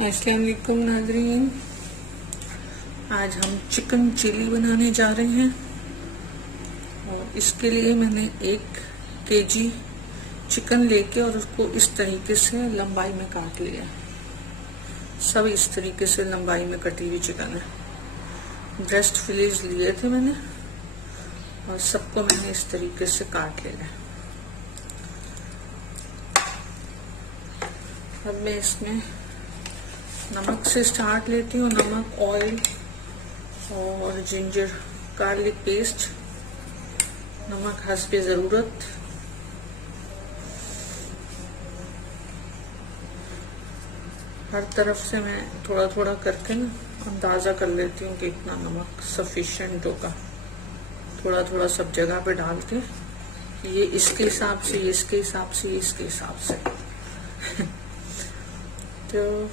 अस्सलाम वालेकुम नाज़रीन। आज हम चिकन चिली बनाने जा रहे हैं और इसके लिए मैंने 1 केजी चिकन लेके और उसको इस तरीके से लंबाई में काट लिया। सब इस तरीके से लंबाई में कटी हुई चिकन है। ब्रेस्ट फिलेज लिए थे मैंने और सबको मैंने इस तरीके से काट लिया। अब मैं इसमें नमक से स्टार्ट लेती हूँ। नमक, ऑयल और जिंजर गार्लिक पेस्ट। नमक हस्बे ज़रूरत। हर तरफ से मैं थोड़ा थोड़ा करके ना अंदाज़ा कर लेती हूँ कि इतना नमक सफिशिएंट होगा। थोड़ा थोड़ा सब जगह पे डाल के ये इसके हिसाब से, ये इसके हिसाब से, ये इसके हिसाब से तो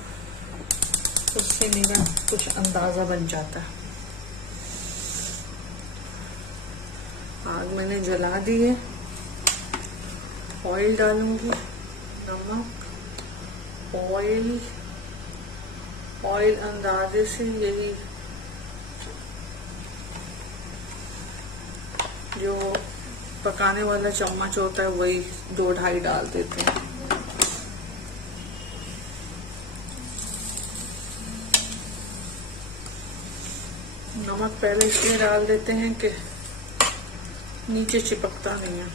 उससे मेरा कुछ अंदाजा बन जाता है। आग मैंने जला दी है। ऑयल डालूंगी। नमक, ऑयल, ऑयल अंदाजे से यही जो पकाने वाला चम्मच होता है वही 2-2.5 डाल देते हैं। नमक पहले इसलिए डाल देते हैं कि नीचे चिपकता नहीं है।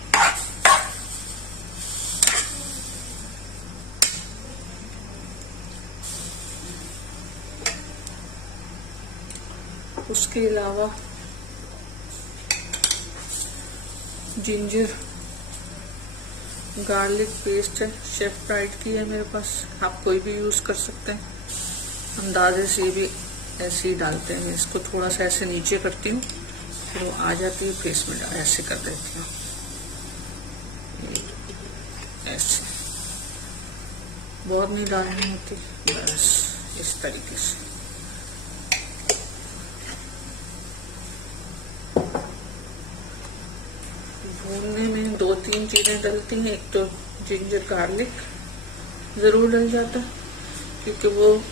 उसके अलावा जिंजर गार्लिक पेस्ट है, शेफ फ्राइड की है मेरे पास। आप कोई भी यूज कर सकते हैं। अंदाजे से भी ऐसे ही डालते हैं। इसको थोड़ा सा ऐसे नीचे करती हूँ, फिर वो आ जाती है, फिर इसमें ऐसे कर देती हूँ। ऐसे बहुत नहीं डालनी होती, बस इस तरीके से। भूनने में 2-3 चीजें डलती हैं। एक तो जिंजर गार्लिक जरूर डल जाता है क्योंकि वो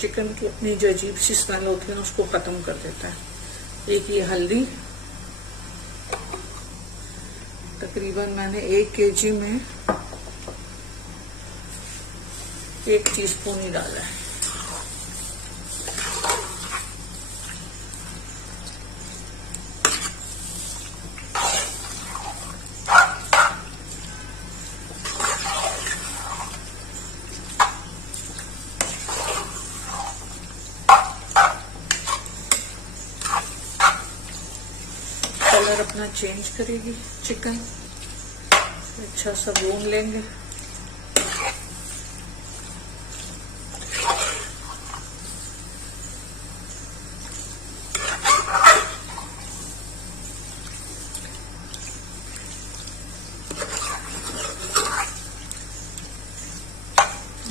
चिकन की अपनी जो अजीब सी स्मेल होती है ना उसको खत्म कर देता है। एक ये हल्दी, तकरीबन मैंने 1 केजी में 1 टीस्पून ही डाला है। कलर अपना चेंज करेगी चिकन। अच्छा सा भून लेंगे।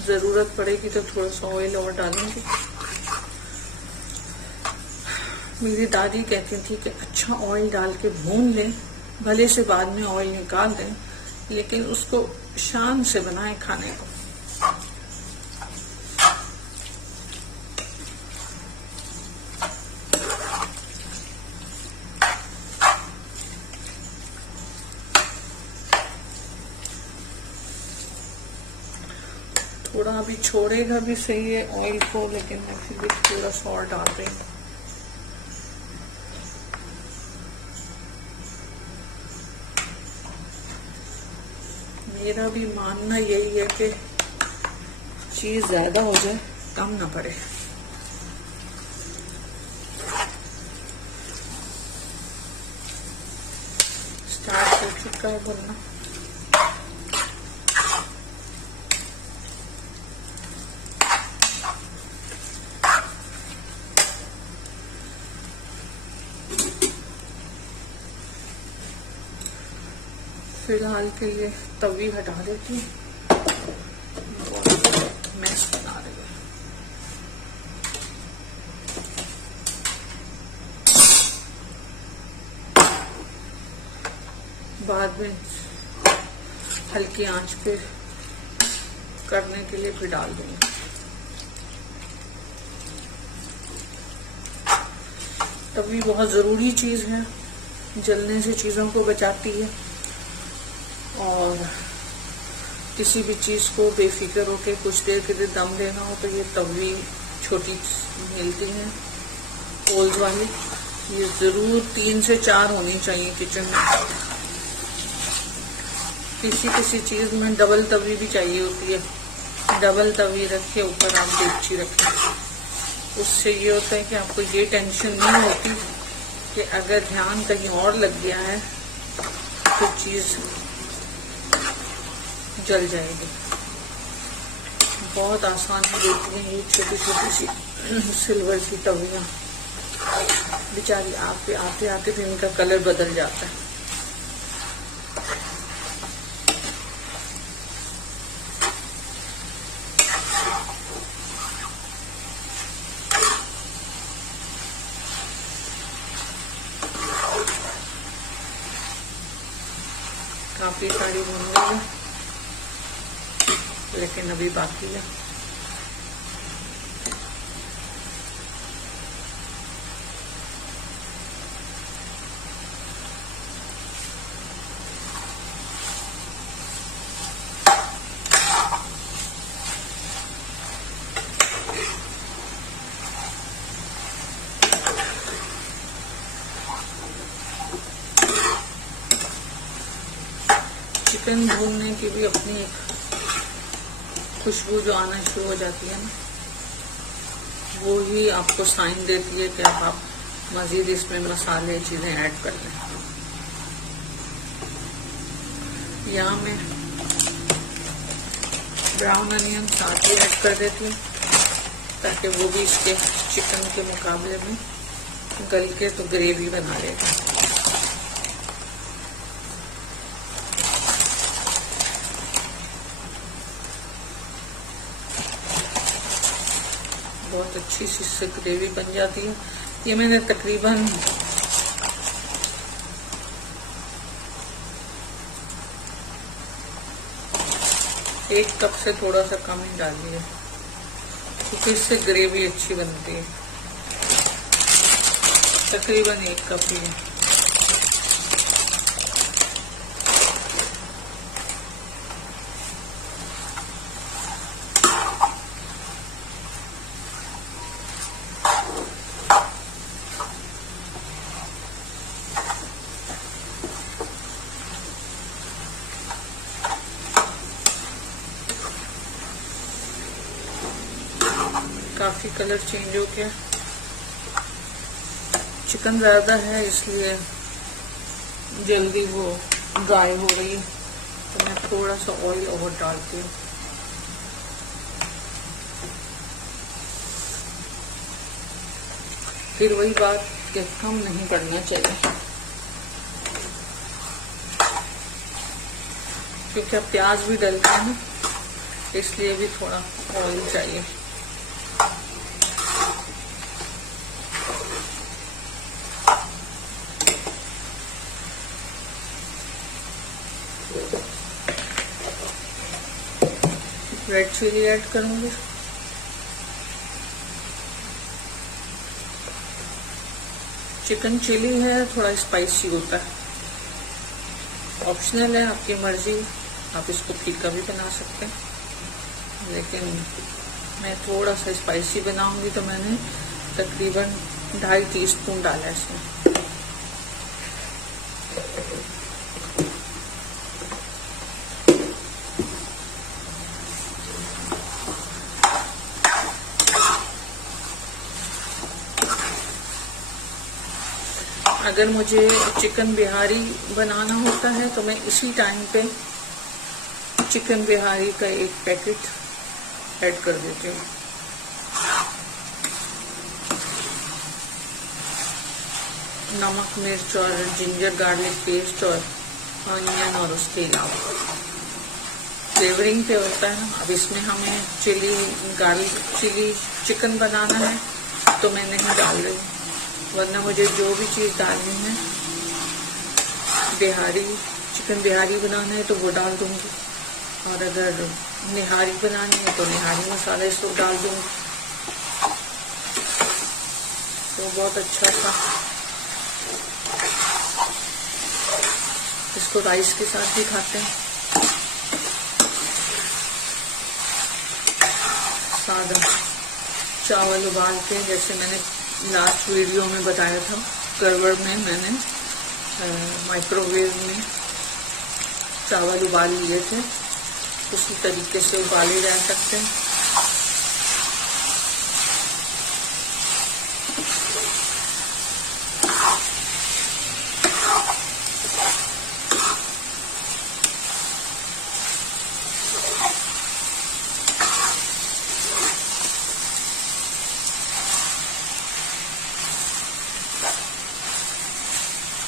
जरूरत पड़ेगी तो थोड़ा सा ऑयल और डालेंगे। मेरी दादी कहती थी कि अच्छा ऑयल डाल के भून लें, भले से बाद में ऑयल निकाल दें, लेकिन उसको शान से बनाएं खाने को। थोड़ा अभी छोड़ेगा भी सही है ऑयल को, लेकिन मैं फिर भी थोड़ा सा और डाल रही हूँ। मेरा भी मानना यही है कि चीज ज्यादा हो जाए, कम ना पड़े। स्टार्ट हो चुका है बनना। फिलहाल के लिए तवी हटा देती हूँ। मैश बना रही हूँ। बाद में हल्की आंच पे करने के लिए फिर डाल दूंगी। तवी बहुत ज़रूरी चीज़ है, जलने से चीज़ों को बचाती है। और किसी भी चीज़ को बेफिक्र होकर कुछ देर के लिए दम देना हो तो ये तवी छोटी मिलती है होल्स वाली, ये ज़रूर 3 से 4 होनी चाहिए किचन में। किसी चीज़ में डबल तवी भी चाहिए होती है, डबल तवी रखे ऊपर आप देगची रखें। उससे ये होता है कि आपको ये टेंशन नहीं होती कि अगर ध्यान कहीं और लग गया है तो चीज़ जल जाएगी। बहुत आसानी देती हैं ये छोटी छोटी सी सिल्वर सी तवियाँ। बेचारी आते आते आते फिर इनका कलर बदल जाता है। काफी सारी भून गई है, लेकिन अभी बाकी है। चिकन भूनने की भी अपनी एक खुशबू जो आना शुरू हो जाती है ना, वो ही आपको साइन देती है कि अब आप मजीद इसमें मसाले चीज़ें ऐड कर लें। यहाँ मैं ब्राउन अनियन साथ ही ऐड कर देती हूँ ताकि वो भी इसके चिकन के मुकाबले में गल के तो ग्रेवी बना लेगा। बहुत अच्छी सी इससे ग्रेवी बन जाती है। ये मैंने तकरीबन 1 कप से थोड़ा सा कम ही डाली है क्योंकि इससे ग्रेवी अच्छी बनती है। तकरीबन 1 कप ही है। काफी कलर चेंज हो गया, चिकन ज्यादा है इसलिए जल्दी वो ड्राई हो गई, तो मैं थोड़ा सा ऑयल और डालती हूँ। फिर वही बात कि कम नहीं करना चाहिए क्योंकि अब प्याज भी डलता है ना, इसलिए भी थोड़ा ऑयल चाहिए। रेड चिली ऐड करूंगी। चिकन चिली है, थोड़ा स्पाइसी होता है, ऑप्शनल है, आपकी मर्जी, आप इसको फीका भी बना सकते हैं, लेकिन मैं थोड़ा सा स्पाइसी बनाऊंगी तो मैंने तकरीबन 2.5 टीस्पून डाला है इसमें। अगर मुझे चिकन बिहारी बनाना होता है तो मैं इसी टाइम पे चिकन बिहारी का 1 पैकेट ऐड कर देती हूँ। नमक, मिर्च और जिंजर गार्लिक पेस्ट और ऑनियन और उसके अलावा फ्लेवरिंग पे होता है। अब इसमें हमें चिली गार्लिक चिली चिकन बनाना है तो मैं नहीं डाल रही, वरना मुझे जो भी चीज़ डालनी है, बिहारी चिकन बिहारी बनाना है तो वो डाल दूंगी, और अगर निहारी बनानी है तो निहारी मसाला इसको डाल दूंगी। तो वो बहुत अच्छा था। इसको राइस के साथ भी खाते हैं, सादा चावल उबाल के, जैसे मैंने लास्ट वीडियो में बताया था। गड़बड़ में मैंने माइक्रोवेव में चावल उबाल लिए थे, उसी तरीके से उबाले जा सकते हैं।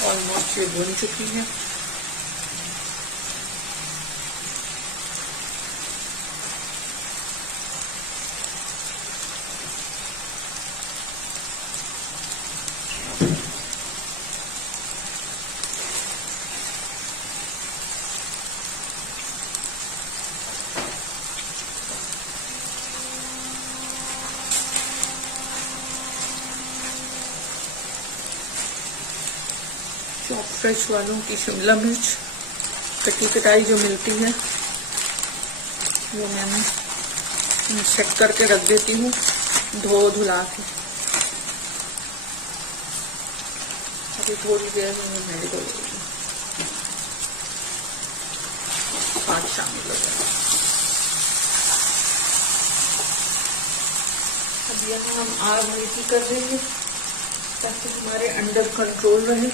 ऑलमोस्ट ये भुन चुकी है। चॉप फ्रेश वालों की शिमला मिर्च कटी कटाई जो मिलती है, वो मैंने सेट करके रख देती हूँ, धो धुला के। अभी थोड़ी देर में मेरे को स्वाद शामिल हो जाए। अब यहाँ हम आग हल्की कर देंगे ताकि हमारे अंडर कंट्रोल रहे।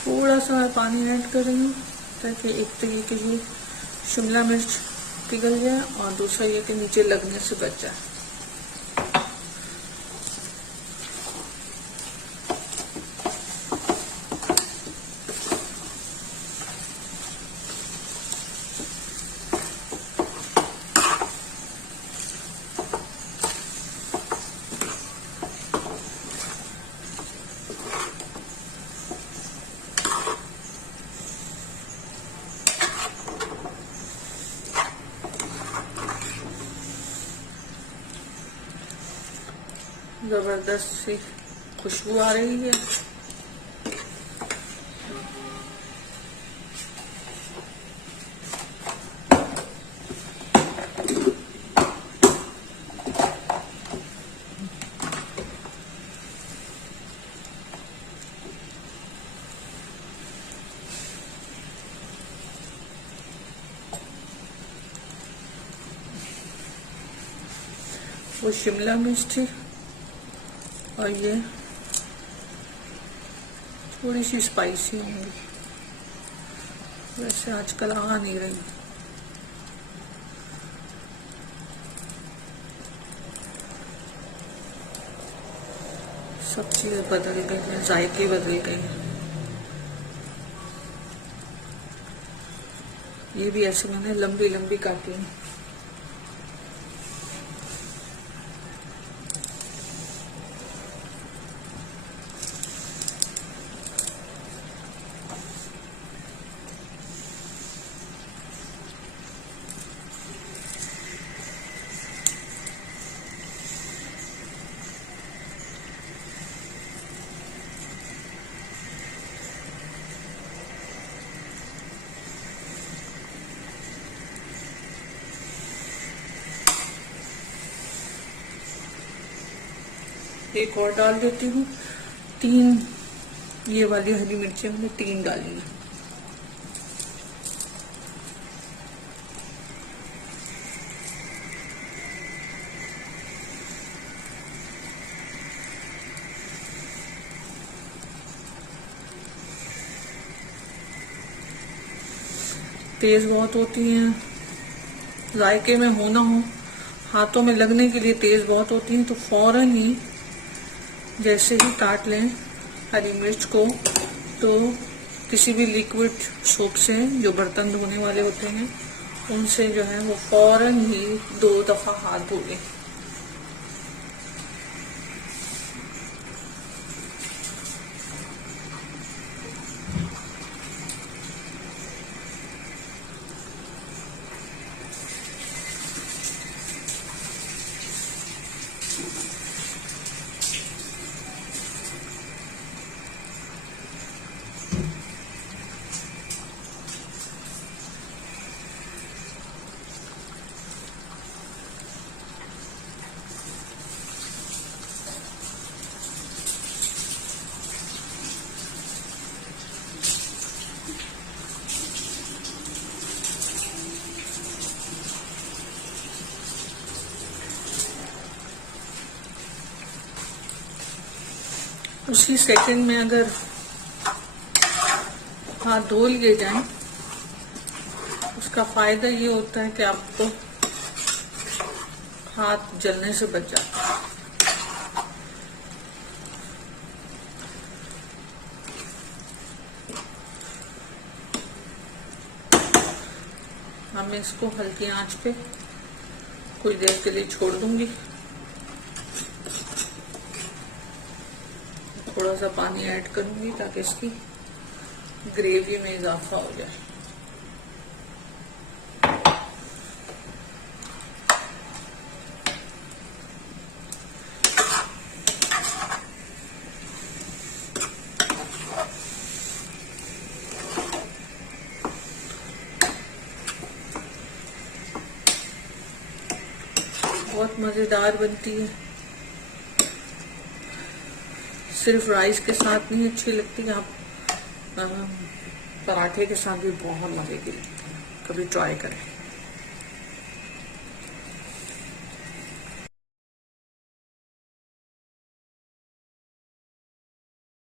थोड़ा सा मैं पानी ऐड कर रही हूँ ताकि एक तो ये कि ये शिमला मिर्च पिघल जाए और दूसरा ये कि नीचे लगने से बच जाए। जबरदस्त सी खुशबू आ रही है। वो शिमला मिर्च थी और ये थोड़ी सी स्पाइसी होंगी, वैसे आजकल आ नहीं रही। सब चीज़ बदल गई है, जायके बदल गए हैं। ये भी ऐसे मैंने लंबी लंबी काटी है। एक और डाल देती हूँ। 3 ये वाली हरी मिर्ची हमने 3 डाली है। तेज बहुत होती हैं, जायके में हो ना हो, हाथों में लगने के लिए तेज बहुत होती हैं, तो फौरन ही जैसे ही काट लें हरी मिर्च को, तो किसी भी लिक्विड सोप से, जो बर्तन धोने वाले होते हैं, उनसे जो है वो फौरन ही 2 दफा हाथ धोए। उसी सेकंड में अगर हाथ धो लिए जाएं, उसका फायदा ये होता है कि आपको हाथ जलने से बच जाता है। मैं इसको हल्की आंच पे कुछ देर के लिए छोड़ दूंगी। थोड़ा सा पानी ऐड करूंगी ताकि इसकी ग्रेवी में इजाफा हो जाए। बहुत मजेदार बनती है, सिर्फ राइस के साथ नहीं अच्छी लगती, आप पराठे के साथ भी बहुत मजे की लगती है। कभी ट्राई करें।